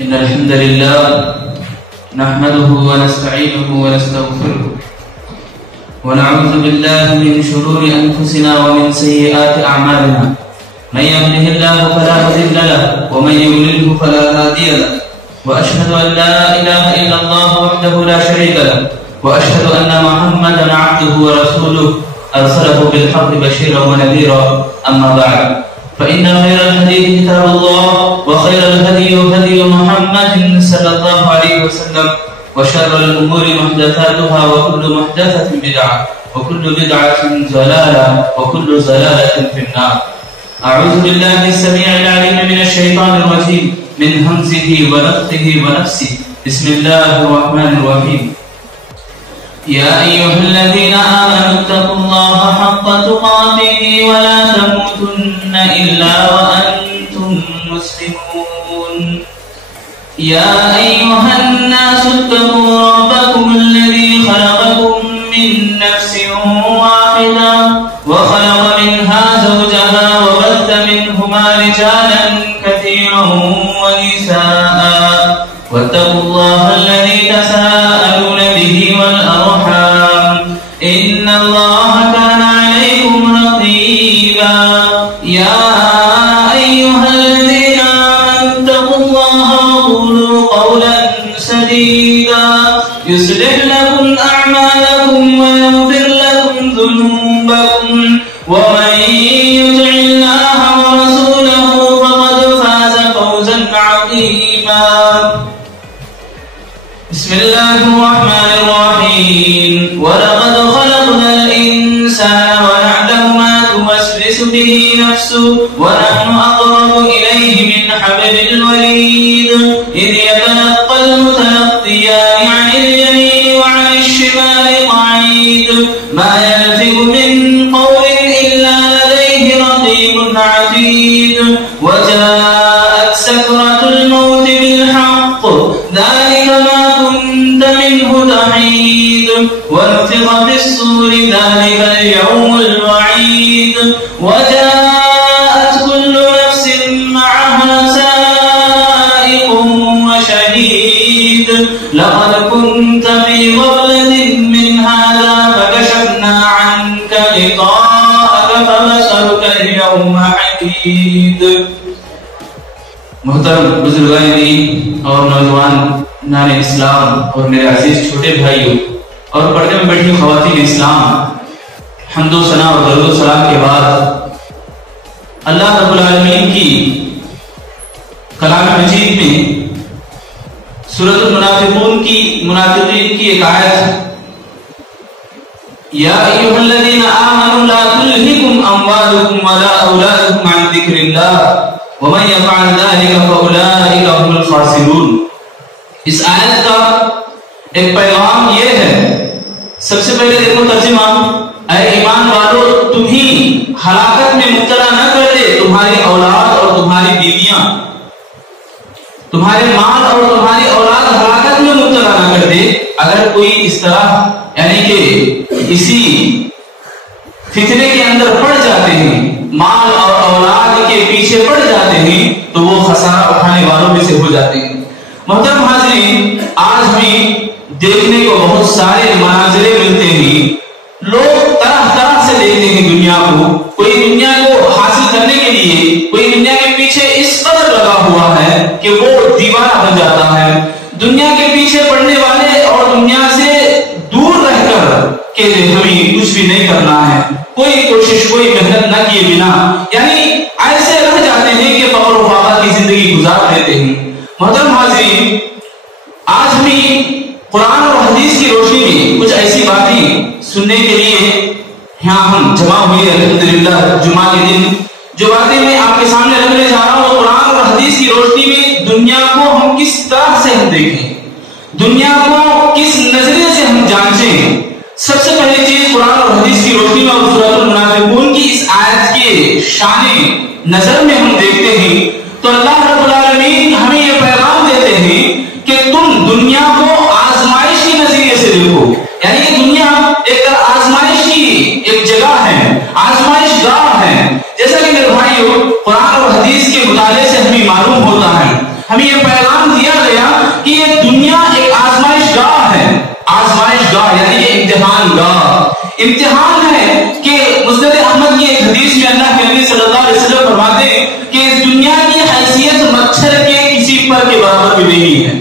إن الحمد لله نحمده ونستعينه ونستغفره ونعوذ بالله من شرور أنفسنا ومن سيئات أعمالنا من يهده الله فلا مضل له ومن يضلله فلا هادي له وأشهد أن لا إله إلا الله وحده لا شريك له وأشهد أن محمدا عبده ورسوله أرسله بالحق بشيرا ونذيرا أما بعد فإن خير الحديث كتاب الله وخير الهدي هدي محمد صلى الله عليه وسلم وشر الأمور محدثاتها وكل محدثة بدعة وكل بدعة ضلالة وكل ضلالة في النار. أعوذ بالله السميع العليم من الشيطان الرجيم من همزه ونفخه ونفسه. بسم الله الرحمن الرحيم. يا أيها الذين آمنوا اتقوا الله حق تقاته ولا تموتن إلا وأنتم مسلمون. يا أيها الناس اتقوا ربكم الذي خلقكم من نفس واحدة وخلق منها زوجها وبث منهما رجالا كثيرا ونساء واتقوا الله الذي تساءلون به والأرحام إن الله كان عليكم رقيبا. يا أيها الذين آمنوا اتقوا الله وقولوا قولا سديدا يصلح لكم أعمالكم ويغفر لكم ذنوبكم ومن يطع الله ورسوله فقد فاز فوزا عظيما. بسم الله الرحمن الرحيم. ولقد خلقنا الإنسان ونعلم ما توسوس به نفسه ونحن أقرب إليه من حبل الوريد إذ يتلقى المتلقيان عن اليمين وعن الشمال قعيد ما يلفظ من قول إلا لديه رقيب عتيد وجاءت سكرة الموت بالحق ذلك ما كنت منه تحيد ونفخ في الصور ذلك اليوم الوعيد وجاءت كل نفس معها سائق وشهيد لقد كنت في غفلة من هذا فكشفنا عنك غطاءك فبصرك اليوم حديد. محترم بزرگان دین اور نوجوان نان اسلام اور میرے عزیز چھوٹے بھائیوں اور پردے میں بیٹھی خواتین اسلام، حمد و ثنا اور درود و سلام کے بعد اللہ رب العالمین کی کلام مجید میں سورۃ المنافقین کی ایک آیت ہے، یا ایھا الذین آمنوا لا تلہکم اموالکم ولا اولادکم عن ذکر اللہ ومن يفعل ذلك فاولئک هم الخاسرون. اس آیت کا ایک پیغام یہ ہے، سب سے پہلے دیکھو ترجمہ، اے ایمان والو تمہیں ہلاکت میں مبتلا نہ کر دے تمہاری اولاد اور تمہاری بیویاں، تمہارے مال اور تمہاری اولاد ہلاکت میں مبتلا نہ کر دے. اگر کوئی اس طرح یعنی کہ اسی فتنے کے اندر پڑ جاتے ہیں، مال اور اولاد کے پیچھے پڑ جاتے ہیں، تو وہ خسارہ اٹھانے والوں میں سے ہو جاتے ہیں. محترم حاضرین، آج ہمیں دیکھنے کو بہت سارے مناظرے ملتے ہیں، لوگ طرح طرح سے دیکھتے ہیں دنیا کو. کوئی دنیا کو حاصل کرنے کے لیے کوئی دنیا کے پیچھے اس قدر لگا ہوا ہے کہ وہ دیوانہ بن جاتا ہے. دنیا کے پیچھے پڑنے والے اور دنیا سے دور رہ کر کہ ہمیں کچھ بھی نہیں کرنا ہے، کوئی کوشش کوئی محنت نہ کیے بنا یعنی ایسے رہ جاتے ہیں کہ فقر و فاقہ کی زندگی گزار لیتے ہیں. محترم حاضرین، آج ہمیں قرآن اور حدیث کی روشنی میں کچھ ایسی باتیں سننے کے لیے یہاں ہم جمع ہوئے الحمدللہ جمعہ کے دن. جو باتیں میں آپ کے سامنے رکھنے جا رہا ہوں قرآن اور حدیث کی روشنی میں دنیا کو ہم کس طرح سے ہم دیکھیں، دنیا کو کس نظریے سے ہم جانچیں. سب سے پہلی چیز قرآن اور حدیث کی روشنی میں اور سورۃ المنافقون کی اس آیت کے شان نظر میں ہم دیکھتے ہیں تو اللہ رب العالمین ہمیں یہ پیغام دیتے ہیں کہ تم دنیا کو آزمائش کے نظریے سے دیکھو. یعنی کہ دنیا ایک آزمائش کی ایک جگہ ہے، آزمائش گاہ ہے. جیسا کہ میرے بھائیو قرآن اور حدیث کے مطالعے سے ہمیں معلوم ہوتا ہے ہمیں یہ پیغام دیا گیا کہ یہ دنیا ایک آزمائش گاہ ہے. آزمائش گاہ یعنی یہ امتحان گاہ، امتحان ہے. کہ مسند احمد کی ایک حدیث میں اللہ کے نبی صلی اللہ علیہ وسلم فرماتے ہیں کہ اس دنیا کی حیثیت مچھر کے کسی پر کے برابر بھی نہیں ہے.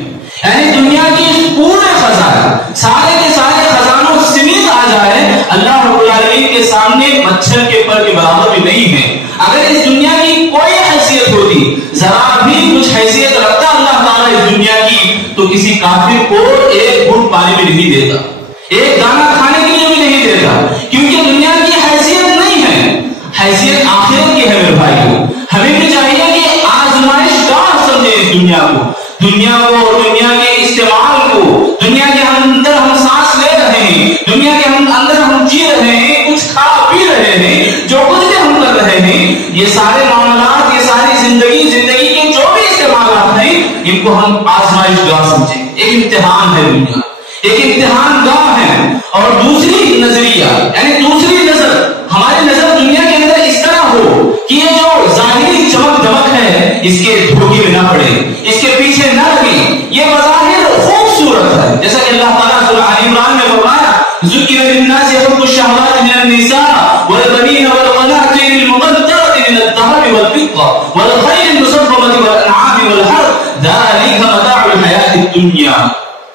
یعنی دنیا کی پورے خزانہ سارے کے سارے خزانوں سمیت آ جائے اللہ رب العالمین کے سامنے مچھر کے پر کے برابر بھی نہیں ہے. اگر اس دنیا کی کوئی حیثیت ہوتی، ذرا بھی کچھ حیثیت رکھتا اللہ تعالیٰ اس دنیا کی، تو کسی کافر کو ایک گھونٹ پانی بھی نہیں دیتا، ایک دانہ کھانے کے لیے بھی نہیں دیتا. کیونکہ دنیا کی حیثیت نہیں ہے، حیثیت آخرت کی ہے میرے بھائیوں. ہمیں بھی چاہیے کہ آزمائش گاہ سمجھیں اس دنیا کو، دنیا کو، دنیا کے استعمال کو، دنیا کے اندر ہم سانس لے رہے ہیں، دنیا کے اندر ہم جی رہے ہیں، کچھ کھا پی رہے ہیں، جو کچھ بھی ہم کر رہے ہیں، یہ سارے معاملات، یہ ساری زندگی کے جو بھی استعمالات ہیں، ان کو ہم آزمائش گاہ سمجھیں. ایک امتحان ہے دنیا، ایک امتحان گاہ ہے. اور دوسری نظریہ یعنی دوسری نظر، ہماری نظر دنیا کے اندر اس طرح ہو کہ یہ جو ظاہری چمک دمک ہے اس کے دھوکے میں نہ پڑے، اس کے پیچھے نہ لگے. یہ بظاہر خوبصورت ہے، جیسا کہ اللہ تعالیٰ سورہ آل عمران میں فرمایا ذکر للناس حب الشهوات من النساء والبنين والقناطير المقنطرة من الذهب والفضة والخيل المسومة والأنعام والحرث ذلك متاع الحياة الدنيا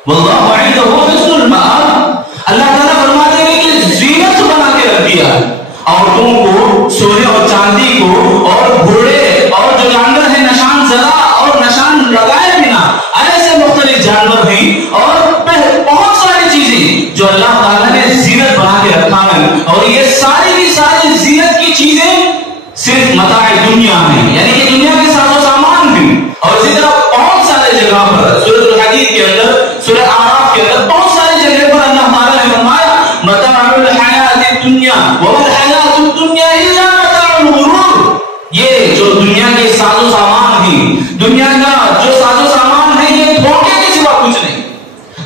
والله عنده حسن المآب. اللہ تعالیٰ فرماتے ہیں کہ زینت بنا کے رکھ دیا عورتوں کو، سونے اور چاندی کو، اور گھوڑے اور جو جانور ہیں نشان زدہ اور نشان لگائے بنا، ایسے مختلف جانور ہیں اور بہت ساری چیزیں جو اللہ تعالیٰ نے زینت بنا کے رکھا ہے. اور یہ ساری کی ساری زینت کی چیزیں صرف متاع دنیا ہیں، یعنی کہ دنیا کے ساز و سامان بھی. اور اسی طرح بہت سارے جگہ پر سورۃ الحدید کے اندر، سورہ اعراف کے اندر بہت ساری جگہ پر اللہ تعالیٰ نے فرمایا متاع الحیات الدنیا وما الحیات الدنیا الا متاع الغرور. یہ جو دنیا کے ساز و سامان ہیں، دنیا کا جو ساز و سامان ہے، یہ دھوکے کے سوا کچھ نہیں،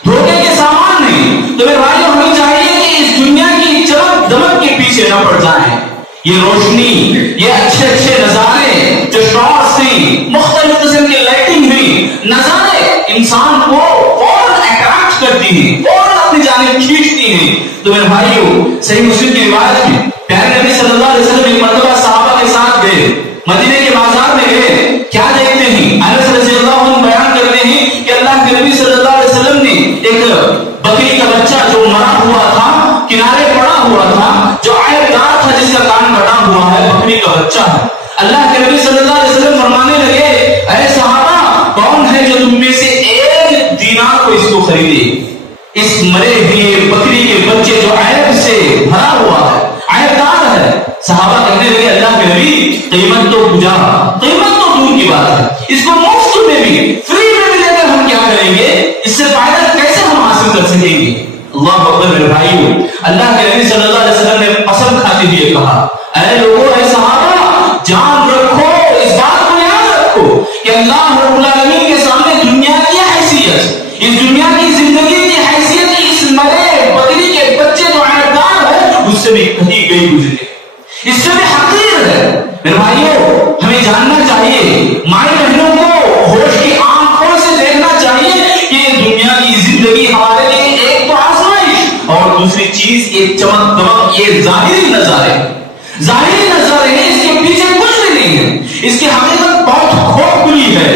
دھوکے کے سامان نہیں. تو میرے بھائیوں ہمیں چاہیے کہ اس دنیا کی چمک دمک کے پیچھے نہ پڑ جائیں. یہ روشنی، یہ اچھے اچھے نظارے جو شارٹس ہیں، مختلف قسم کے لائٹنگ ہیں، نظارے انسان کو فوراً اٹریکٹ کرتی ہیں، فوراً اپنی جانب کھینچتی ہیں. تو میرے بھائیوں صحیح مسلم کی روایت میں پیارے نبی صلی اللہ علیہ وسلم ایک مرتبہ صحابہ کے ساتھ گئے، مدینے کے بازار میں گئے. کیا دیکھتے ہیں؟ انس رضی اللہ عنہ بیان کرتے ہیں کہ اللہ کے نبی صلی اللہ علیہ وسلم نے ایک بکری کا بچہ جو مرا ہوا تھا، کنارے پڑا ہوا تھا، جو عیب دار تھا، جس کا کان کٹا ہوا ہے، بکری کا بچہ ہے. اللہ کے نبی صلی اللہ علیہ وسلم فرمانے لگے اے صحابہ، کون ہے جو تم میں سے 1 دینار کو اس کو خریدے، اس مرے ہوئے بکری کے بچے جو عیب سے بھرا ہوا ہے، عیب دار ہے. صحابہ کہنے لگے اللہ کے نبی قیمت تو بجا، قیمت تو دور کی بات ہے، اس کو مفت میں بھی، فری میں بھی لے کر ہم کیا کریں گے، اس سے فائدہ کیسے ہم حاصل کر سکیں گے. اللہ اکبر. میرے بھائیوں اللہ کے نبی صلی اللہ علیہ وسلم نے قسم کھاتے ہوئے کہا اے لوگوں، اے صحابہ، جان رکھو، اس بات کو یاد رکھو کہ اللہ رب العالمین کے سامنے دنیا کی حیثیت، اس دنیا کی زندگی کی حیثیت اس مرے بکری کے بچے جو عیبدار ہے اس سے بھی کہیں گئی گزری، اس سے بھی حقیر ہے. میرے بھائیوں ہمیں جاننا چاہیے، مائی بہنوں کو ہوش کی آنکھوں سے دیکھنا چاہیے کہ دنیا کی زندگی ہمارے لیے ایک تو آزمائش اور دوسری چیز ایک چمک دمک، یہ ظاہری نظارے، ظاہری نظارے ہیں، اس کے پیچھے کچھ بھی نہیں ہے، اس کی حقیقت بہت کھوکھلی ہے،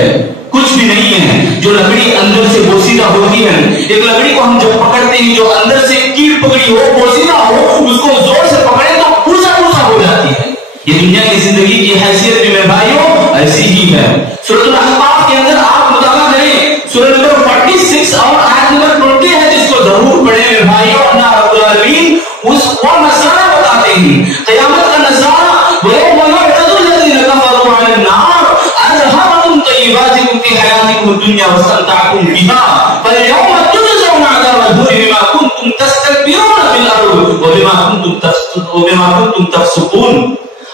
کچھ بھی نہیں ہے. جو لکڑی اندر سے بوسیدہ ہوتی ہے، ایک لکڑی کو ہم جب پکڑتے ہیں جو اندر سے کیٹ پکڑی ہو، بوسیدہ ہو، اس کو زور سے پکڑے تو پورزا پورزا ہو جاتی ہے. یہ دنیا کی زندگی کی حیثیت بھی میرے بھائیوں ایسی ہی ہے. سورۃ الاحقاف کے اندر آپ مطالعہ کریں، سورہ نمبر 46 اور آیت نمبر 20 ہے، جس کو ضرور پڑھیں میرے بھائیوں. اللہ رب العالمین وہ نظارہ بتاتے ہیں، قیامت کا نظارہ. وَيَوْمَ يُعْرَضُ الَّذِينَ كَفَرُوا عَلَى النَّارِ أَذْهَبْتُمْ طَيِّبَاتِكُمْ فِي حَيَاتِكُمُ الدُّنْيَا وَاسْتَمْتَعْتُمْ بِهَا فَالْيَوْمَ تُجْزَوْنَ عَذَابَ الْهُونِ بِمَا كُنتُمْ تَسْتَكْبِرُونَ فِي الْأَرْضِ وَبِمَا كُنتُمْ تَفْسُقُونَ.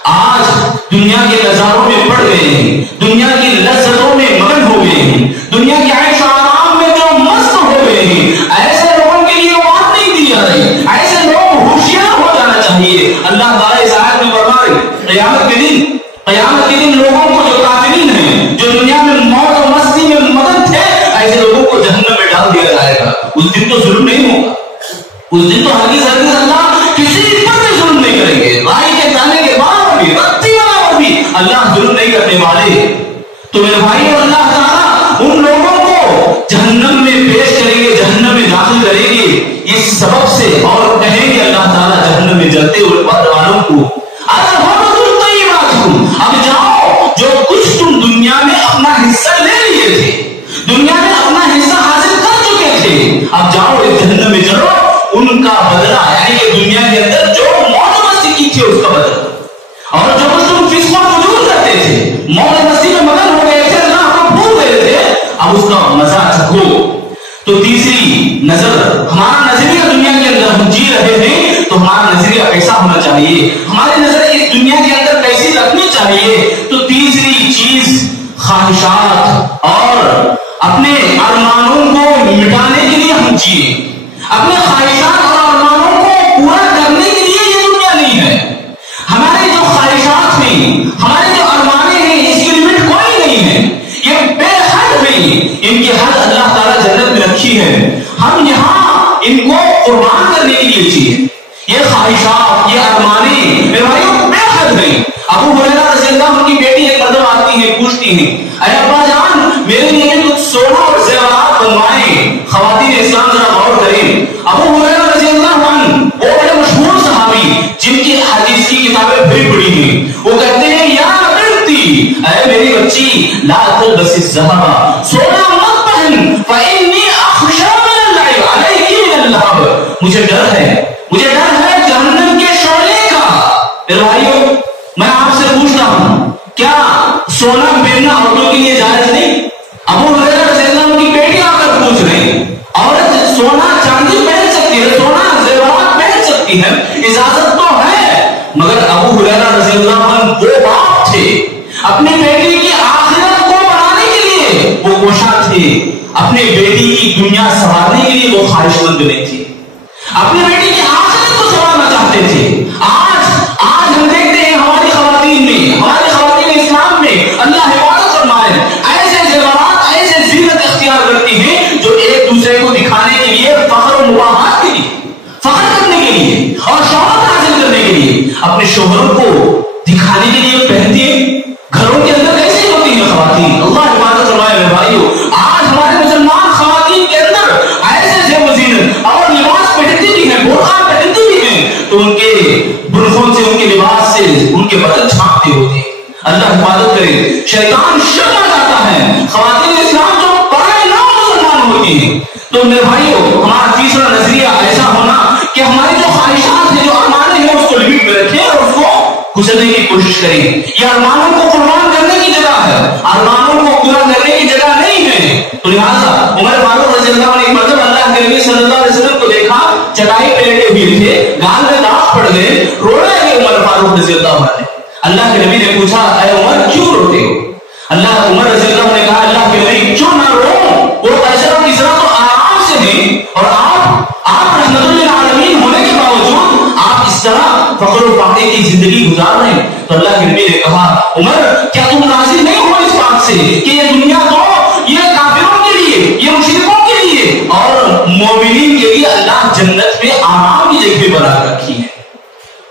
آج دنیا کے نظاروں میں پڑ گئے ہیں، دنیا کی لذتوں میں مگن ہو گئے ہیں، دنیا کی عیش و آرام میں جو مست ہو گئے ہیں. ایسے لوگوں کے لیے وارننگ دی جا رہی، ایسے لوگ ہوشیار ہو جانا چاہیے. اللہ تعالیٰ اس آیت میں فرمائے قیامت کے دن لوگوں کو جو کافرین ہیں، جو دنیا میں موت و مستی میں اس دن تو ظلم نہیں ہوگا. اس دن تو ہرگز اللہ کسی پر بھی ظلم نہیں کریں گے. رائی کے جانے کے بعد بھی رتی پر بھی اللہ ظلم نہیں کرنے والے. تو میرے بھائی اور اللہ تعالیٰ ان لوگوں کو جہنم میں پیش کریں گے, جہنم میں داخل کریں گے اس سبب سے, اور کہیں گے اللہ تعالیٰ جہنم میں جلتے ہوئے والوں کو اب جاؤ جو کچھ تم دنیا میں اپنا حصہ لے لیے تھے, دنیا میں اپنا حصہ حاصل کر چکے تھے, اب جاؤ اس جہنم میں چلو, ان کا بدلہ یعنی کہ دنیا کے اندر جو موج مستی کی تھی اس کا بدلہ, اور جو کچھ تم فسق و فجور کرتے تھے, موج مستی میں مگن ہو گئے تھے, اللہ کو بھول گئے تھے, اب اس کا مزہ چکھو. تو تیسری نظر, ہمارا نظریہ دنیا کے اندر ہم جی رہے ہیں تو ہمارا نظریہ کیسا ہونا چاہیے, ہماری نظر اس دنیا کے اندر کیسی رکھنی چاہیے. تو تیسری چیز خواہشات اور اپنے ارمانوں کو مٹانے کے لیے ہم جیے, اپنے خواہشات اور ارمانوں کو پورا کرنے کے لیے یہ دنیا نہیں ہے. ہمارے جو خواہشات ہیں, ہمارے جو ارمانے ہیں, اس کی لمٹ کوئی نہیں ہے, یہ بے حد ہیں, ان کی حد اللہ تعالیٰ جنت میں رکھی ہے. ہم یہاں ان کو قربان کرنے کے لیے چاہیے. یہ خواہشات, یہ ارمانے میرے بھائیوں بے حد ہیں. ابو ہریرہ رضی اللہ عنہ کی بیٹی ایک مرتبہ آتی ہے, پوچھتی ہیں اے ابا جان میرے لیے کچھ سونا اور زیورات بنوائیں. خواتین اسلام ذرا غور کریں. ابو ہریرہ رضی اللہ عنہ وہ بڑے مشہور صحابی جن کی حدیث کی کتابیں بڑی بڑی ہیں, وہ کہتے ہیں یا بنتی, اے میری بچی, لا تلبس الذهب, سونا مت پہن, فإني أخشى من اللعب عليك من اللهب, مجھے ڈر ہے جہنم کے شعلے کا. میرے بھائیوں میں آپ سے پوچھتا ہوں, کیا سونا پہننا عورتوں کے لیے جائز نہیں؟ ابو ہریرہ رضی اللہ عنہ کی بیٹی آ کر پوچھ رہے, عورت سونا چاندی پہن سکتی ہے, سونا زیورات پہن سکتی ہے, اجازت تو ہے, مگر ابو ہریرہ رضی اللہ عنہ وہ باپ تھے, اپنی بیٹی کی آخرت کو بنانے کے لیے وہ کوشاں تھے, اپنے بیٹی کی دنیا سنوارنے کے لیے وہ خواہش مند نہیں تھی, اپنی بیٹی کی آخرت کو سنوارنا چاہتے تھے. آج ہم دیکھتے ہیں ہماری خواتین اسلام میں اللہ حفاظت فرمائے, ایسے زیورات, ایسے زینت اختیار کرتی ہیں جو ایک دوسرے کو دکھانے کے لیے, فخر و مباحات کے لیے, فخر کرنے کے لیے اور شہرت حاصل کرنے کے لیے اپنے شوہروں کو دکھانے کے لیے پہنتی ہیں. گھروں کے اندر کیسی ہوتی ہیں خواتین, اللہ حفاظت فرمائے میرے بھائیوں. آج ہمارے مسلمان خواتین کے اندر ایسے زیب و زینت اور لباس پہنتی بھی ہیں, برقع پہنتی بھی ہیں, تو ان کے برقعوں سے, ان کے لباس سے ان کے بدن چھانپتے ہوتے ہیں. اللہ حفاظت کرے, شیطان شرما جاتا ہے خواتین اسلام جو پرائے نام مسلمان ہوتی ہیں. تو میرے بھائیوں ہمارا تیسرا نظریہ ایسا ہونا کہ ہماری جو خواہشات ہیں, جو ارمان ہیں, اس کو لمٹ میں رکھیں اور اس کو گزرنے کی کوشش کریں. یہ ارمانوں کو قربان کرنے کی جگہ ہے, ارمانوں کو پورا کرنے کی جگہ نہیں ہے. تو لہٰذا عمر فاروق رضی اللہ عنہ ایک مرتبہ اللہ کے نبی صلی اللہ علیہ وسلم کو دیکھا, چٹائی پہ لیٹے ہوئے تھے, گال میں داغ پڑ گئے, رونے لگے عمر فاروق رضی اللہ عنہ. اللہ کے نبی نے پوچھا اے عمر کیوں روتے ہو؟ عمر رضی اللہ عنہ نے کہا اللہ کے نبی کیوں نہ رو, وہ پیسروں کی طرح تو آرام سے ہیں, اور آپ رحمت للعالمین ہونے کے باوجود آپ اس طرح فخر و فاخر کی زندگی گزار رہے ہیں. تو اللہ کے نبی نے کہا عمر کیا تم راضی نہیں ہو اس بات سے کہ یہ دنیا تو یہ کافروں کے لیے, یہ مشرکوں کے لیے اور مومنین کے لیے اللہ جنت میں آرام کی جگہ بنا رکھی ہے.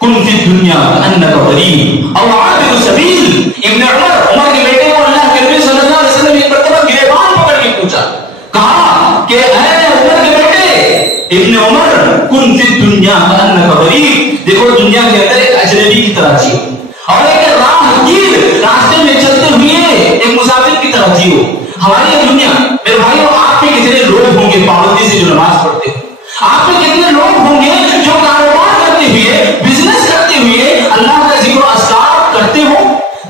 کن فی الدنیا کأنک غریب او عابر سبیل. ابن عمر کے بیٹے کو اللہ کے نبی صلی اللہ علیہ وسلم ایک مرتبہ گریبان پکڑ کے پوچھا, کہا کہ اے عمر کے بیٹے ابن عمر کن فی الدنیا کأنک غریب, دیکھو دنیا کے اندر ایک اجنبی کی طرح جیو, اور ایک راہگیر راستے میں چلتے ہوئے ایک مسافر کی طرح جیو. ہماری یہ دنیا میرے بھائیوں, آپ میں کتنے لوگ ہوں گے پابندی سے جو نماز پڑھتے ہیں, آپ میں کتنے لوگ ہوں گے جو کاروبار کرتے ہوئے, بزنس کرتے ہوئے اللہ کا ذکر و اذکار کرتے ہو,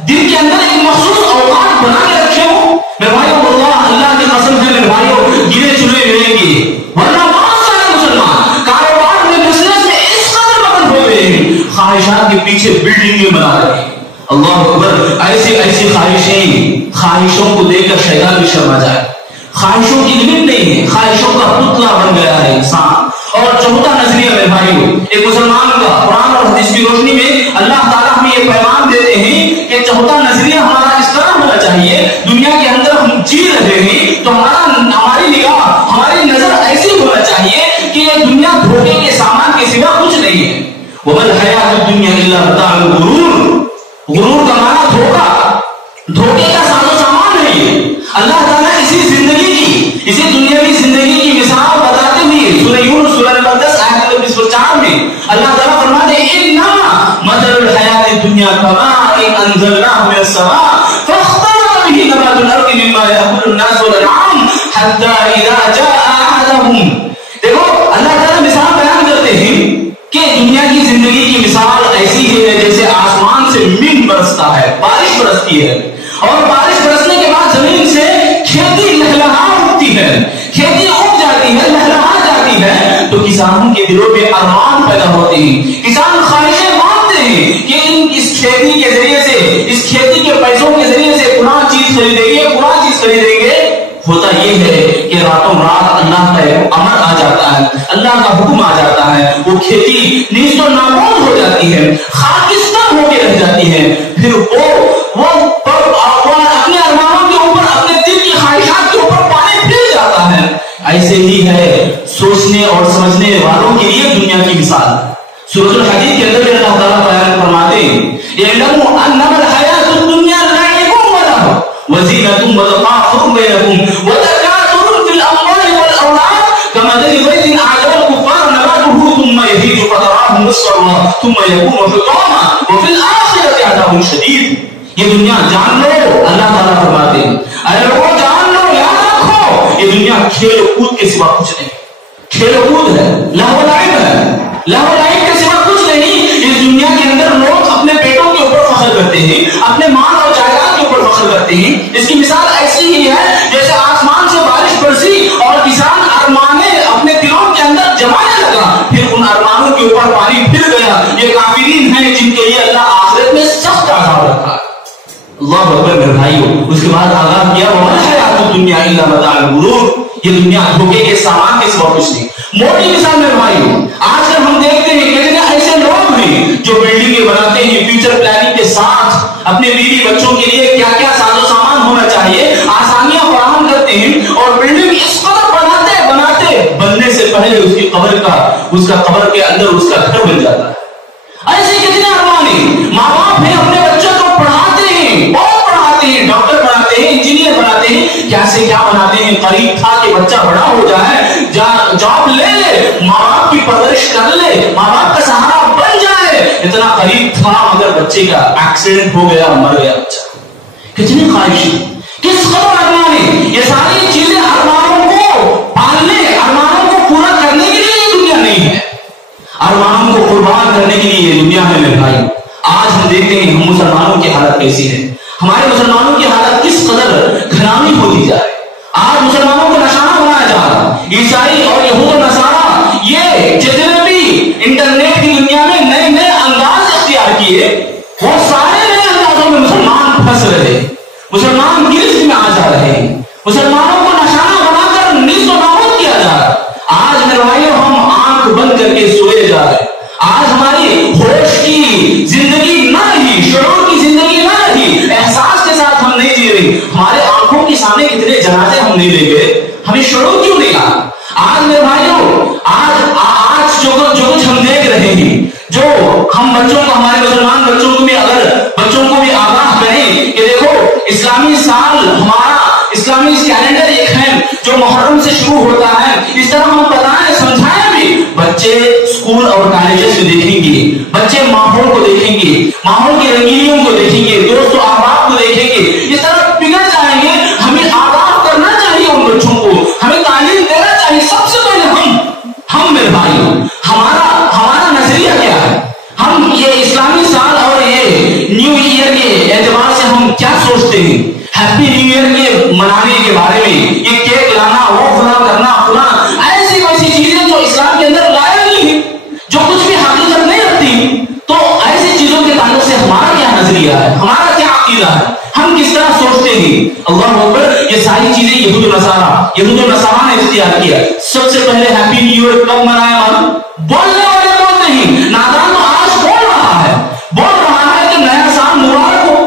دن کے اندر ایک مخصوص اوقات بنا کے رکھے ہو. میرے بھائیوں واللہ اللہ کی قسم ہے میرے بھائیوں گنے چنے ملیں گے, ورنہ بہت سارے مسلمان کاروبار میں, بزنس میں اس قدر مگن ہو گئے ہیں, خواہشات کے پیچھے بلڈنگیں بنا رہے ہیں. اللہ اکبر, ایسی خواہشوں کو دیکھ کر شیطان بھی شرما جائے. خواہشوں کی لمٹ نہیں ہے, خواہشوں کا پتلا بن گیا ہے انسان. اور چوتھا نظریہ میرے بھائیوں, ایک مسلمان کا قرآن اور حدیث کی روشنی میں اللہ تعالیٰ ہمیں یہ پیغام دیتے ہیں کہ چوتھا نظریہ ہمارا اس طرح ہونا چاہیے, دنیا کے اندر ہم جی رہے ہیں تو ہماری نگاہ, ہماری نظر ایسی ہونا چاہیے وَمَا الْحَيَاةُ الدُّنْيَا إِلَّا مَتَاعُ الْغُرُورِ. غرور کا معنی دھوکا، دھوکے کا ساز و سامان ہے یہ. اللہ تعالیٰ اسی زندگی کی، اسی دنیاوی زندگی کی مثال بتاتے ہوئے سورہ یونس سورہ نمبر 10 آیت نمبر 24 میں اللہ تعالیٰ فرماتے ہیں إِنَّمَا مَثَلُ الْحَيَاةِ الدُّنْيَا كَمَاءٍ أَنزَلْنَاهُ مِنَ السَّمَاءِ فَاخْتَلَطَ بِهِ نَبَاتُ الْأَرْضِ مِمَّا يَأْكُلُ النَّاسُ وَالْأَنْعَامُ حَتَّى إِذَا جَاءَ أَحَدَهُمْ. دیکھو اللہ تعالیٰ مثال بیان کرتے ہیں کہ دنیا کی زندگی کی مثال ایسی ہے جیسے آسمان سے مین برستا ہے، بارش برستی ہے، اور بارش برسنے کے بعد زمین سے کھیتی لہلہا اٹھتی ہے، کھیتی اٹھ جاتی ہے، لہلہا جاتی ہے، تو کسانوں کے دلوں میں ارمان پیدا ہوتے ہیں. کسان خواہشیں مانتے ہیں کہ اس کھیتی کے ذریعے سے، اس کھیتی کے پیسوں کے ذریعے سے فلاں چیز خریدیں گے، فلاں چیز خریدیں گے. ہوتا یہ ہے کہ راتوں رات اللہ کا امر آ جاتا ہے، اللہ کا حکم آ جاتا ہے، وہ کھیتی نیست و نابود ہو جاتی ہے، خاکستر ہو کے رہ جاتی ہے. پھر وہ اپنے ارمانوں کے اوپر، اپنے دل کی خواہشات کے اوپر پانی پھر جاتا ہے. ایسے ہی ہے سوچنے اور سمجھنے والوں کے لیے دنیا کی مثال. سورۃ الحدید کے اندر اللہ تعالیٰ بیان فرماتے ہیں اعلموا انما الحیاۃ الدنیا لعب ولہو وزینۃ وتفاخر بینکم وتکاثر فی الاموال والاولاد کمثل غیث اعجب الکفار نباتہ ثم یہیج فتراہ مصفرا ثم یکون حطاما وفی الآخرۃ عذاب شدید. یہ دنیا جان لو، اللہ تعالیٰ فرماتے ہیں اے لوگوں جان لو، یاد رکھو یہ دنیا کھیل کود کے سوا کچھ نہیں. کھیل کود ہے، لہو لعب ہے، لہو لعب کے سوا کچھ نہیں. اس دنیا کے اندر لوگ اپنے پیٹوں کے اوپر فخر کرتے ہیں، اپنے مال اور جائیداد کے اوپر فخر کرتے ہیں. اس کی مثال ایسی ہی ہے جیسے آسمان سے بارش برسی اور کسان ارمانے اپنے دلوں کے اندر جمانے لگا، پھر ان ارمانوں کے اوپر پانی پھر گیا. یہ کافرین ہیں جن کے لیے اللہ آخرت میں سخت عذاب رکھا. اللہ اکبر میرے بھائیو. اس کے بعد آغاز کیا وَمَا الْحَيَاةُ الدُّنْيَا إِلَّا مَتَاعُ الْغُرُورِ. یہ دنیا دھوکے کے سامان کے سوا کچھ نہیں. موٹی مثال میرے بھائیو، آج کل ہم دیکھتے ہیں کتنے ایسے لوگ ہیں جو بلڈنگیں بناتے ہیں فیوچر پلاننگ کے ساتھ، اپنے بیوی بچوں کے لیے کیا کیا ساز و سامان ہونا چاہیے آسانیاں فراہم کرتے ہیں، اور بلڈنگ اس قدر بناتے بننے سے پہلے اس کی قبر کے اندر اس کا گھر بن جاتا ہے. ایسے کتنے ارمان ہیں. ماں باپ ہیں اپنے بچوں کو پڑھاتے ہیں، بہت پڑھاتے ہیں، ڈاکٹر بناتے ہیں، انجینئر بناتے ہیں، کیا سے کیا بناتے ہیں. قریب تھا کہ بچہ بڑا ہو جائے، جاب لے لے، ماں باپ کی پرورش کر لے، ماں باپ کا سہارا بن جائے. اتنا قریب تھا مگر بچے کا ایکسیڈنٹ ہو گیا، مر گیا بچہ. کتنی خواہشیں، کس قدر ارمان ہے. یہ ساری چیزیں ارمانوں کو پالنے، ارمانوں کو پورا کرنے کے لیے یہ دنیا نہیں ہے، ارمانوں کو قربان کرنے کے لیے یہ دنیا ہے میرے بھائی. آج ہم دیکھتے ہیں ہم مسلمانوں کی حالت کیسی ہے. ہمارے مسلمانوں کی حالت کس قدر گھنامی ہوتی جا رہی ہے. آج مسلمانوں کو نشانہ بنایا جا رہا ہے. عیسائی اور یہود و نصارہ یہ جتنے بھی انٹرنیٹ کی دنیا میں نئے نئے انداز اختیار کیے، وہ سارے نئے اندازوں میں مسلمان پھنس رہے، مسلمان گرفت میں آ جا رہے ہیں، مسلمانوں کو نشانہ بنا کر نیست و نابود کیا جا رہا ہے. آج میرے بھائیوں ہم آنکھ بند کر کے سوئے جا رہے ہیں. آج ہماری ہوش کی زندگی نہ رہی، شعور کی زندگی نہ رہی، احساس کے ساتھ ہم نہیں جی رہے. ہمارے آنکھوں کے سامنے کتنے جنازے ہم نہیں لے گئے، ہمیں شعور کیوں نہیں آ. آج میرے بھائیوں آج جو کچھ ہم دیکھ رہے ہیں، جو ہم بچوں کو، ہمارے مسلمان بچوں کو بھی، اگر بچوں کو بھی آگاہ کریں کہ دیکھو اسلامی سال ہمارا، اسلامی کیلنڈر ایک ہے جو محرم سے شروع ہوتا ہے، اس طرح ہم بتائیں سمجھائیں بھی. بچے اسکول اور کالجز میں دیکھیں گے، بچے ماحول کو دیکھیں گے، ماحول کی رنگینیوں کو دیکھیں گے، دوست و احباب کو دیکھیں گے، اس طرح بگڑ جائیں گے. ہمیں آگاہ کرنا چاہیے ان بچوں کو، ہمیں تعلیم دینا چاہیے. سب سے پہلے ہم میرے بھائی، ہمارا نظریہ کیا ہے، ہم یہ اسلامی سال اور یہ نیو ایئر کے اعتبار سے ہم کیا سوچتے ہیں. ہیپی نیو ایئر کے منانے کے بارے میں یہ کیک لانا، وہ فلاں کرنا، فلاں ایسی ویسی چیزیں جو اسلام کے اندر لایا نہیں ہے، جو کچھ بھی حقیقت نہیں رکھتی. تو ایسی چیزوں کے تعلق سے ہمارا کیا نظریہ ہے، ہمارا کیا عقیدہ ہے، ہم کس طرح سوچتے ہیں. اللہ اکبر. یہ ساری چیزیں یہود و نصارہ نے اختیار کیا. سب سے پہلے ہیپی نیو ایئر کب منایا؟ بولنے والے بولتے ہیں، نادان تو آج بول رہا ہے کہ نیا سال مبارک ہو.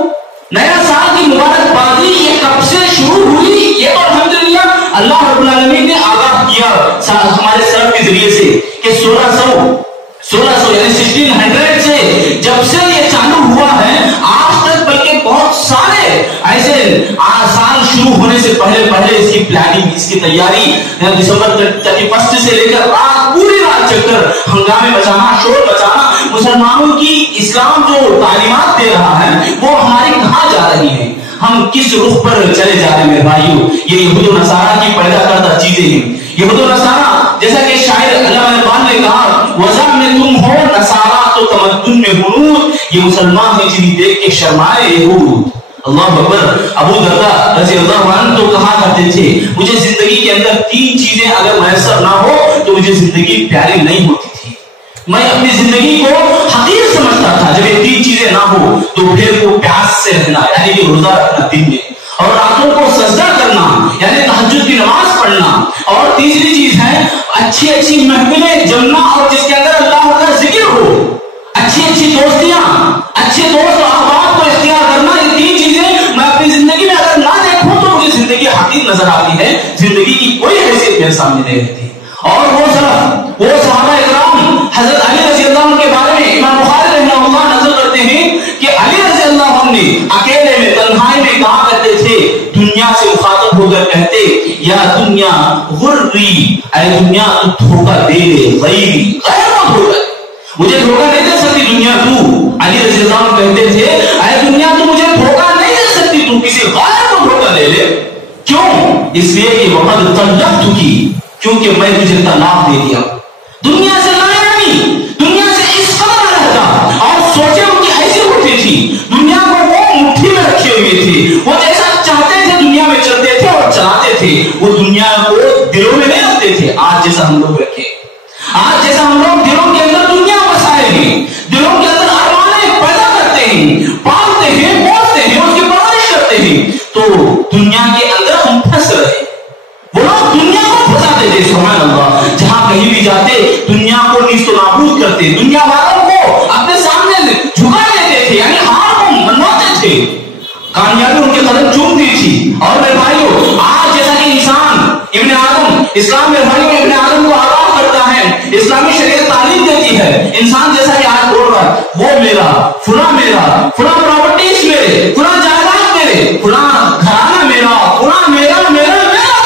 نیا سال کی مبارک بادی یہ کب سے شروع ہوئی؟ یہ تو الحمدللہ اللہ رب العالمین نے آگاہ کیا ہمارے سلف کے ذریعے سے کہ 1600 یعنی 1600 سے جب سے یہ چالو ہوا ہے آج تک، بلکہ بہت سارے ایسے سال شروع ہونے سے پہلے اس کی پلاننگ، اس کی تیاری، دسمبر 31 سے لے کر پوری رات چل کر ہنگامے بچانا، شور بچانا، مسلمانوں کی اسلام جو تعلیمات دے رہا ہے وہ ہماری کہاں جا رہی ہے، ہم کس رخ پر چلے جا رہے ہیں میرے بھائیوں. یہ یہود و نصارہ کی پیدا کردہ چیزیں ہیں. یہود و نصارہ جیسا کہ شاعر علامہ اقبال نے کہا، وضع میں تم ہو نصارہ تو تمدن میں ہنود، یہ مسلمان ہیں جنہیں دیکھ کے شرمائے یہود. اللہ اکبر. ابو درداء رضی اللہ عنہ تو کہا کرتے تھے، مجھے زندگی کے اندر 3 چیزیں اگر میسر نہ ہو تو مجھے زندگی پیاری نہیں ہوتی تھی. میں اپنی زندگی کو حقیر سمجھتا تھا جب یہ 3 چیزیں نہ ہو تو پھر کو پیاس سے رہنا، یعنی کہ روزہ رکھنا دن میں، اور راتوں کو سجدہ کرنا یعنی تہجد کی نماز پڑھنا، اور تیسری چیز ہے اچھی محفلیں جمنا اور جس کے اندر اللہ کا ذکر ہو، اچھی دوستیاں، اچھے دوست و احباب کو اختیار کرنا. یہ 3 چیزیں میں اپنی زندگی میں اگر نہ دیکھوں تو مجھے زندگی حقیر نظر آتی ہے، زندگی کی کوئی حیثیت میرے سامنے نہیں رہتی. اور وہ صحابہ اکرام حضرت علی رضی اللہ عنہ کے بارے میں امام بخاری رحمہ اللہ نقل کرتے ہیں کہ علی رضی اللہ عنہ نے اکیلے میں تنہائی میں کہا کرتے تھے، دنیا سے مخاطب ہو کر کہتے، یا دنیا غری، اے دنیا تو دھوکہ دے دے، غیری غیر مت ہو گئے، مجھے دھوکہ نہیں دے سکتی دنیا تو. علی رضی اللہ عنہ کہتے تھے، اے دنیا تو مجھے دھوکہ نہیں دے سکتی، تو کسی غیر کو دھوکہ دے لے. کیوں؟ اس لیے کہ وقد طلقت کی، کیونکہ میں تجھے طلاق دے دیا. دنیا سے دنیا سے اس قدر رہتا، اور سوچے ان کی ایسی ہوتی تھی، دنیا کو وہ مٹھی میں رکھے ہوئے تھے، وہ جیسا چاہتے تھے دنیا میں چلتے تھے اور چلاتے تھے، وہ دنیا کو دلوں میں نہیں رکھتے تھے آج جیسا ہم لوگ رکھے. آج جیسا ہم لوگ دلوں کے اندر دنیا بسائے ہیں، دلوں کے اندر ارمانیں پیدا کرتے ہیں، پالتے ہیں، بولتے ہیں، اس کی پرورش کرتے ہیں، تو دنیا کے اندر ہم پھنس رہے. وہ لوگ دنیا کو پھنساتے تھے، سبحان اللہ، جہاں کہیں بھی جاتے دنیا کو نیست و نابود کرتے، دنیا والوں کو اپنے سامنے جھکا دیتے تھے، یعنی ہار کو منواتے تھے، کامیابی ان کے قدم چومتی تھی. اور میرے بھائیوں آج جیسا کہ انسان ابن آدم، اسلام میرے بھائیوں ابن آدم کو آگاہ کرتا ہے، اسلامی شریعت تعلیم دیتی ہے، انسان جیسا کہ آج بول رہا ہے وہ میرا، فلاں پراپرٹیز میرے، فلاں جائیداد میرے، فلاں گھرانہ میرا، فلاں میرا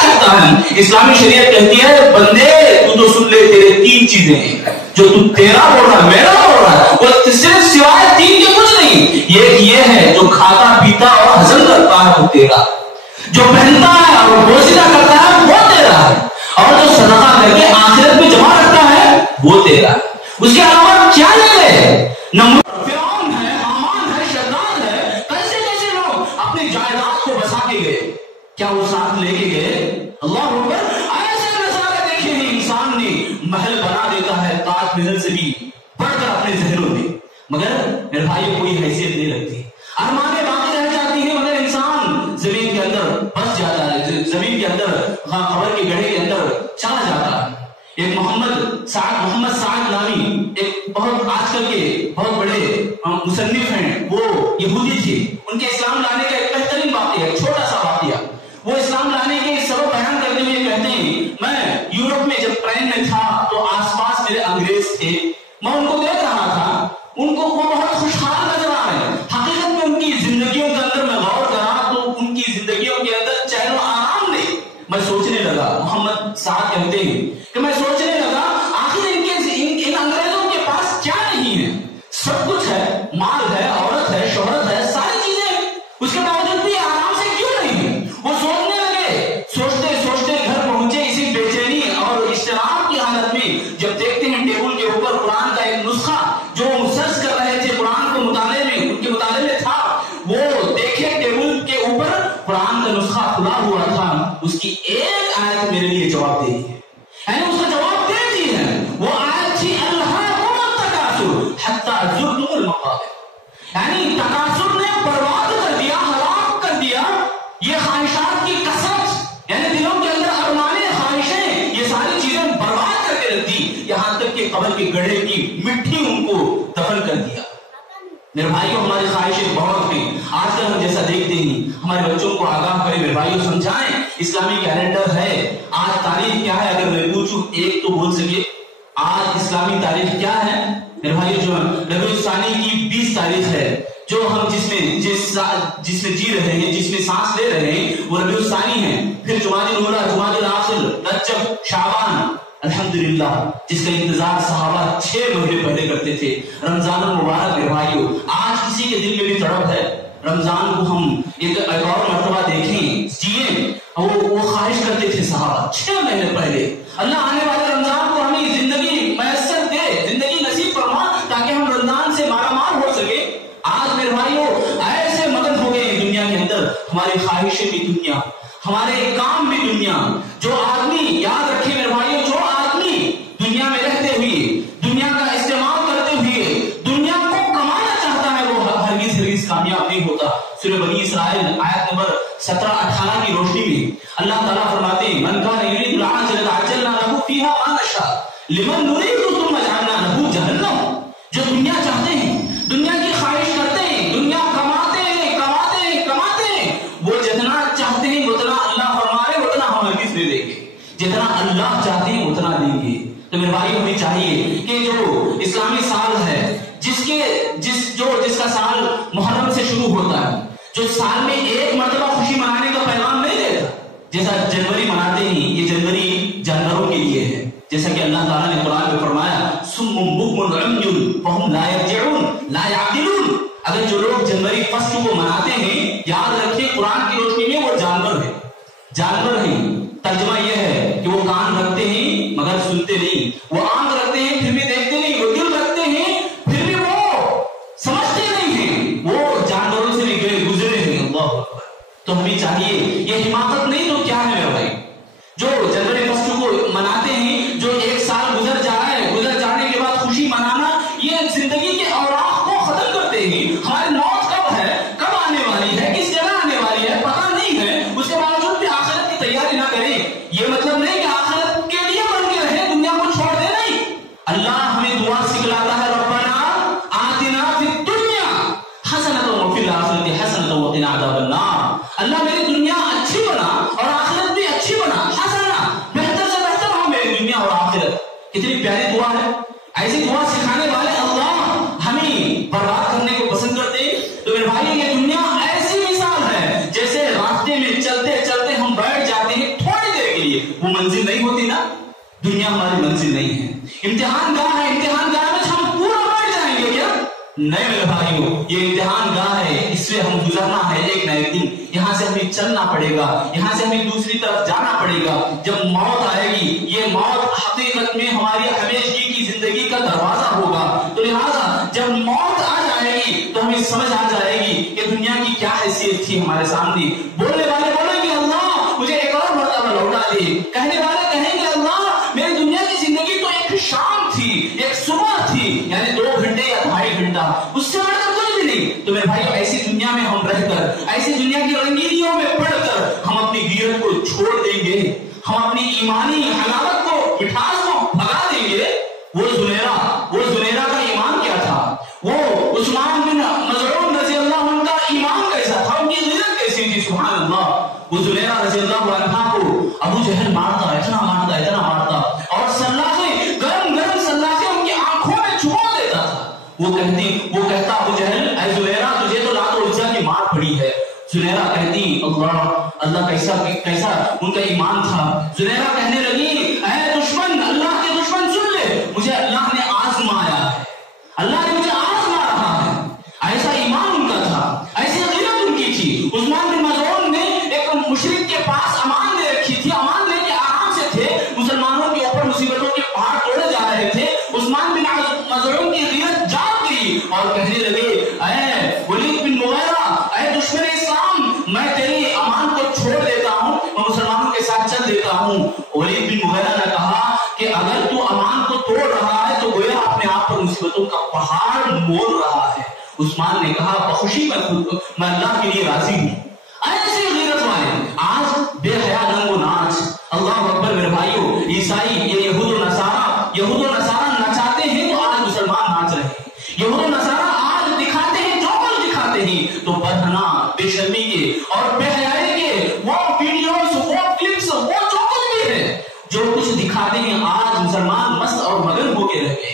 کہتا ہے. اسلامی شریعت کہتی ہے بندے تو سن لے، تیرے 3 چیزیں ہیں جو تو تیرا بول رہا ہے، میرا بول رہا ہے، وہ صرف سوائے 3 کے کچھ نہیں. یہ ہے جو کھاتا پیتا اور ہضم کرتا ہے وہ تیرا، جو پہنتا ہے اور بوسیدہ کرتا ہے وہ تیرا ہے، اور جو صدقہ کر کے آخرت میں جمع رکھتا ہے وہ تیرا ہے. اس کے علاوہ کیا لے گئے؟ فرعون ہے، حامان ہے، شداد ہے، کیسے لوگ اپنی جائیداد کو بسا کے گئے، کیا وہ ساتھ لے کے گئے؟ اللہ اکبر. ایسے نظارے دیکھے ہیں انسان نے محل بنا دیتا ہے تاج محل سے بھی بڑھ کر اپنے ذہنوں میں، مگر میرے بھائی کوئی حیثیت نہیں رکھتی، ارمانیں باقی رہ جاتی ہیں، مگر انسان زمین کے اندر بس جاتا ہے، زمین کے اندر قبر کے گڑھے کے اندر چلا جاتا ہے. ایک محمد سعد نامی ایک بہت آج کل کے بہت بڑے مصنف ہیں، وہ یہودی تھے. ان کے اسلام لانے کا ایک بہترین واقعہ ہے، چھوٹا سا واقعہ. وہ اسلام لانے کے سبب بیان کرتے ہوئے کہتے ہیں، میں یورپ میں جب ٹرین میں تھا تو آس پاس میرے انگریز تھے، میں ان کو دیکھ رہا تھا، ان کو وہ بہت خوشحال نظر آ رہے ہیں. حقیقت میں ان کی زندگیوں کے اندر میں غور کرا تو ان کی زندگیوں کے اندر چین و آرام نہیں. میں سوچنے لگا، محمد سعد کہتے ہیں کہ میں سوچنے لگا آخر ان انگریزوں کے پاس کیا نہیں ہے؟ سب کچھ ہے، مال ہے، عورت ہے، شہرت ہے، ساری چیزیں، اس کے باوجود بھی آرام سے کیوں نہیں ہے؟ وہ سوچنے لگے، سوچتے گھر پہنچے اسی بے چینی اور اضطراب کی حالت میں، جب دیکھتے ہیں ٹیبل کے اوپر قرآن کا ایک نسخہ جو سرچ کر رہے تھے قرآن کو مطالعے میں، ان کے مطالعے میں تھا، وہ دیکھے ٹیبل کے اوپر قرآن کا نسخہ کھلا ہوا تھا، اس کی ایک آیت میرے لیے جواب دے دی ہے، یعنی اس کا جواب دے دی ہے. وہ آیت تھی الہاکم التکاثر حتی زرتم المقابر، یعنی تکاثر نے برباد کر دیا، ہلاک کر دیا یہ خواہشات کی کثرت، یعنی دلوں کے اندر ارمانیں، خواہشیں، یہ ساری چیزیں برباد کر کے رکھ دی، یہاں تک کہ قبر کے گڑھے کی مٹی ان کو دفن کر دیا. میرے بھائیوں ہماری خواہشیں بہت ہیں، آج کل ہم جیسا دیکھتے ہیں، ہمارے بچوں کو آگاہ کریں، میرے بھائیوں سمجھائیں اسلامی کیلنڈر ہے، آج تاریخ کیا ہے، اگر میں پوچھوں ایک تو بول سکے آج اسلامی تاریخ کیا ہے میرے بھائی؟ جو ربیع الثانی کی 20 تاریخ ہے، جو ہم جس میں جی رہے ہیں، جس میں سانس لے رہے ہیں، وہ ربیع الثانی ہے. پھر جمادی الاولیٰ، جمادی الاخر، رجب، شعبان، الحمدللہ جس کا انتظار صحابہ 6 مہینے پہلے کرتے تھے. رمضان المبارک میرے بھائیو، آج کسی کے دل میں بھی تڑپ ہے رمضان کو ہم ایک اور مرتبہ دیکھیں، جیئیں. وہ خواہش کرتے تھے صحابہ 6 مہینے پہلے، اللہ آنے والے رمضان کو ہمیں زندگی میسر دے، زندگی نصیب فرما تاکہ ہم رمضان سے مارا مار ہو سکے. آج میرے بھائیو ایسے مدد ہو گئے دنیا کے اندر، ہماری خواہشیں بھی دنیا، ہمارے کام بھی دنیا. جو آدمی، یاد رکھے میرے بھائیو، جو آدمی دنیا میں رہتے ہوئے، دنیا کا استعمال کرتے ہوئے دنیا کو کمانا چاہتا ہے، وہ ہرگز کامیاب نہیں ہوتا. سورہ بنی اسرائیل آیت نمبر 17-18 کی روشنی میں اللہ تعالیٰ فرماتے ہیں من کان یرید العاجلۃ عجلنا له فیہا ما نشاء لمن نرید ثم جعلنا له جہنم. جو دنیا چاہتے ہیں، دنیا کی خواہش کرتے ہیں، دنیا کماتے ہیں کماتے ہیں کماتے ہیں، وہ جتنا چاہتے ہیں اتنا اللہ فرمائے اتنا ہم ہرگز نہیں دیں گے، جتنا اللہ چاہتے ہیں اتنا دیں گے. تو میرے بھائی ہمیں چاہیے کہ جو اسلامی سال ہے، جس کا سال محرم سے شروع ہوتا ہے، جو سال میں ایک مرتبہ خوشی منانے کا پیغام نہیں دیتا، جیسا جنوری مناتے ہیں، یہ جنوری جانوروں کے لیے ہے. جیسا کہ اللہ تعالیٰ نے قرآن میں فرمایا صم بکم عمی فہم لا یرجعون لا یعقلون. اگر جو لوگ جنوری فسٹ کو مناتے ہیں، یاد رکھیں قرآن کی روشنی میں وہ جانور ہیں، جانور ہیں. ترجمہ یہ ہے کہ وہ کان رکھتے ہیں مگر سنتے نہیں، وہ آنکھ رکھتے ہیں پھر بھی دیکھتے نہیں، وہ دل رکھتے ہیں پھر بھی وہ سمجھتے نہیں ہیں، وہ جانوروں سے بھی گزرے ہیں. اللہ اکبر. تو ہمیں چاہیے، یہ حماقت نہیں تو کیا ہے میرے بھائی؟ جو جنوری فسٹ کو مناتے ہیں، جو ایک سال گزر جانے کے بعد خوشی منانا، یہ زندگی کے اوراق کو ختم کرتے ہیں. ہماری موت کب ہے، کب آنے والی ہے، کس جگہ آنے والی ہے پتہ نہیں ہے، اس کے باوجود بھی آخرت کی تیاری نہ کریں. یہ مطلب نہیں کہ آخرت کے لیے بن کے رہے، دنیا کو چھوڑ دے. نہیں، اللہ ہمیں دعا سکھلاتا ہے ربنا آتنا فی الدنیا حسنۃ وفی الآخرۃ حسنۃ وقنا عذاب النار. اللہ میری دنیا اچھی بنا اور آخرت بھی اچھی بنا، حسنہ بہتر سے بہتر ہو میری دنیا اور آخرت. کتنی پیاری دعا ہے. ایسی دعا سکھانے والے اللہ ہمیں برباد کرنے کو پسند کرتے. تو میرے بھائی یہ دنیا ایسی مثال ہے جیسے راستے میں چلتے چلتے ہم بیٹھ جاتے ہیں تھوڑی دیر کے لیے، وہ منزل نہیں ہوتی نا. دنیا ہماری منزل نہیں ہے، امتحان گاہ ہے. امتحان گاہ میں ہم پورا بیٹھ جائیں گے کیا؟ نہیں میرے بھائیو، یہ امتحان گاہ ہے، اس سے ہم گزرنا ہے ایک نہ ایک دن. یہاں سے ہمیں چلنا پڑے گا، یہاں سے ہمیں دوسری طرف جانا پڑے گا. جب موت آئے گی، یہ موت حقیقت میں ہماری ہمیشگی کی زندگی کا دروازہ ہوگا. تو لہٰذا جب موت آ جائے گی تو ہمیں سمجھ آ جائے گی کہ دنیا کی کیا حیثیت تھی ہمارے سامنے. بولنے والے بولیں گے اللہ مجھے ایک اور مرتبہ لوٹا دے، کہنے والے کہیں گے اللہ میری دنیا کی زندگی تو ایک شام تھی، ایک صبح تھی، یعنی 2 گھنٹے یا 2.5 گھنٹہ، اس سے بڑھ کر کچھ بھی نہیں. تو میرے بھائی ایسی دنیا میں ہم رہ کر، ایسی دنیا کی رنگینیوں میں پڑھ کر ہم اپنی غیرت کو چھوڑ دیں گے، ہم اپنی ایمانی حلاوت کو، مٹھاس کو بھگا دیں گے. وہ زنیرہ کا ایمان کیا تھا؟ وہ عثمان بن مظعون رضی اللہ عنہ کا ایمان کیسا تھا؟ ان کی غیرت کیسی تھی؟ سبحان اللہ. وہ زنیرہ رضی اللہ عنہ کو ابو جہل مارتا، اتنا مارتا اور سلاخیں، گرم سلاخیں ان کی آنکھوں میں چھپا دیتا تھا. وہ کہتا ابو جہل اے زنیرہ تجھے تو لات و عزا کی مار پڑی ہے. زنیرہ کہتی اللہ کیسا ان کا ایمان تھا. زنیرہ کہنے لگی اے دشمن، اللہ کے دشمن سن لے، مجھے اللہ نے آزمایا ہے، اللہ نے مجھے آزما رہا ہے. ایسا ایمان ان کا تھا، ایسی غیرت ان کی تھی. عثمان بن مظعون نے ایک مشرک کے پاس امان دے رکھی تھی، امان لے کے آرام سے تھے، مسلمانوں کے اوپر مصیبتوں کے پہاڑ توڑے جا رہے تھے. عثمان بن مظعون کی غیرت جاگ گئی اور کہنے لگے اے ولید بن مغیرہ، اے دشمن اسلام، میں تیری امان کو چھوڑ دیتا ہوں اور مسلمانوں کے ساتھ چل دیتا ہوں. ولید بن مغیرہ نے کہا کہ اگر تو امان کو توڑ رہا ہے تو گویا اپنے آپ پر مصیبتوں کا پہاڑ مول رہا ہے. عثمان نے کہا بخوشی میں اللہ کے لیے راضی ہوں. ایسے غیرت والے آج بے حیا رنگ و ناچ. اللہ اکبر میرے بھائیو، عیسائی یہ یہود و نصارہ نچاتے ہیں تو آج مسلمان ناچ رہے ہیں. یہود و نصارہ آج دکھاتے ہیں جو کچھ دکھاتے ہیں، تو برہنا، بے شرمی کے اور بے حیائی کے وہ ویڈیوز، وہ کلپس، وہ جو کچھ بھی ہے، جو کچھ دکھاتے ہیں آج مسلمان مست اور مگن ہو کے رہ گئے.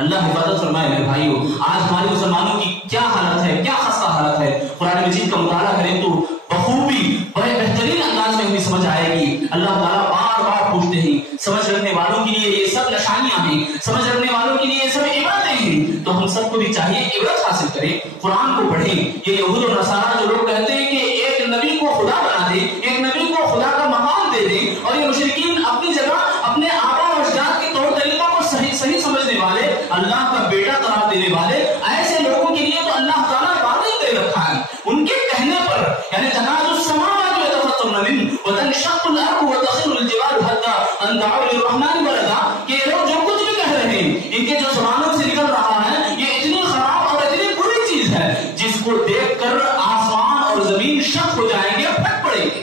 اللہ حفاظت فرمائے میرے بھائیو. آج ہمارے مسلمانوں کی کیا حالت ہے, کیا خستہ حالت ہے. قرآن مجید کا مطالعہ کریں تو بخوبی بڑے بہترین انداز میں ہمیں سمجھ آئے گی. اللہ تعالیٰ بار بار پوچھتے ہیں سمجھ رکھنے والوں کے لیے یہ سب نشانیاں ہیں, سمجھ رکھنے والوں کے لیے یہ سب عبرتیں ہیں. تو ہم سب کو بھی چاہیے عبرت حاصل کریں, قرآن کو پڑھیں. یہ یہود و نصارہ جو لوگ کہتے ہیں کہ ایک نبی کو خدا بنا دے, ایک نبی کو خدا کا مقام دے دیں, اور یہ مشرکین اپنی جگہ اپنے آبا و اجداد کے طور طریقوں کو صحیح سمجھنے والے, اللہ کا بیٹا قرار دینے والے, ایسے لوگوں کے لیے تو اللہ تعالیٰ واضح دے رکھا ہے. ان کے کہنے پر یعنی تکاد السماوات یتفطرن منه وتنشق الارض وتخر الجبال حتى ان دعوا للرحمن ولدا, کہ یہ لوگ جو کچھ بھی کہہ رہے ہیں, ان کے جو زبانوں سے نکل رہا ہے, یہ اتنی خراب اور اتنی بری چیز ہے جس کو دیکھ کر آسمان اور زمین شک ہو جائیں گے, پھٹ پڑیں گے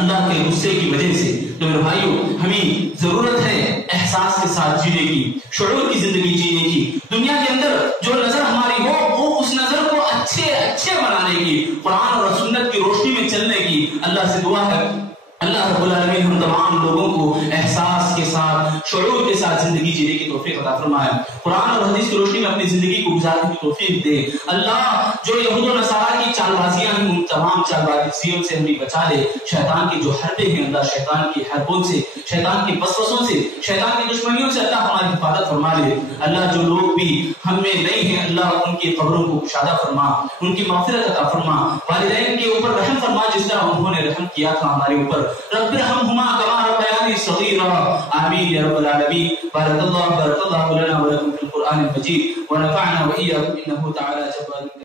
اللہ کے غصے کی وجہ سے. تو میرے بھائیو, ہمیں ضرورت ہے احساس کے ساتھ جینے کی, شعور کی زندگی جینے کی. دنیا کے اندر جو نظر ہماری ہو وہ اس نظر کو اچھے بنانے کی, قرآن اور سنت کی روشنی میں چلنے کی. اللہ سے دعا ہے اللہ رب العالمین ہم تمام لوگوں کو احساس کے ساتھ, شعور کے ساتھ زندگی جینے کی توفیق عطا فرمائے. قرآن اور حدیث کی روشنی میں اپنی زندگی کو گزارنے کی توفیق دے. اللہ جو یہود و نصارہ کی چال بازیاں ہیں ان تمام چال بازیوں سے ہمیں بچا لے. شیطان کی جو حربیں ہیں اللہ شیطان کی حربوں سے, شیطان کی وسوسوں سے, شیطان کی دشمنیوں سے اللہ ہماری حفاظت فرما لے. اللہ جو لوگ بھی ہم میں نہیں ہیں اللہ ان کی قبروں کو کشادہ فرما, ان کی مغفرت عطا فرما. والدین کے اوپر رحم فرما جس طرح انہوں نے رحم کیا تھا ہمارے اوپر. رب ارحمهما كما ربياني صغيرا. آمين يا رب العالمين. بارك الله لنا ولكم في القرآن المجيد ونفعنا وإياكم إنه تعالى جبار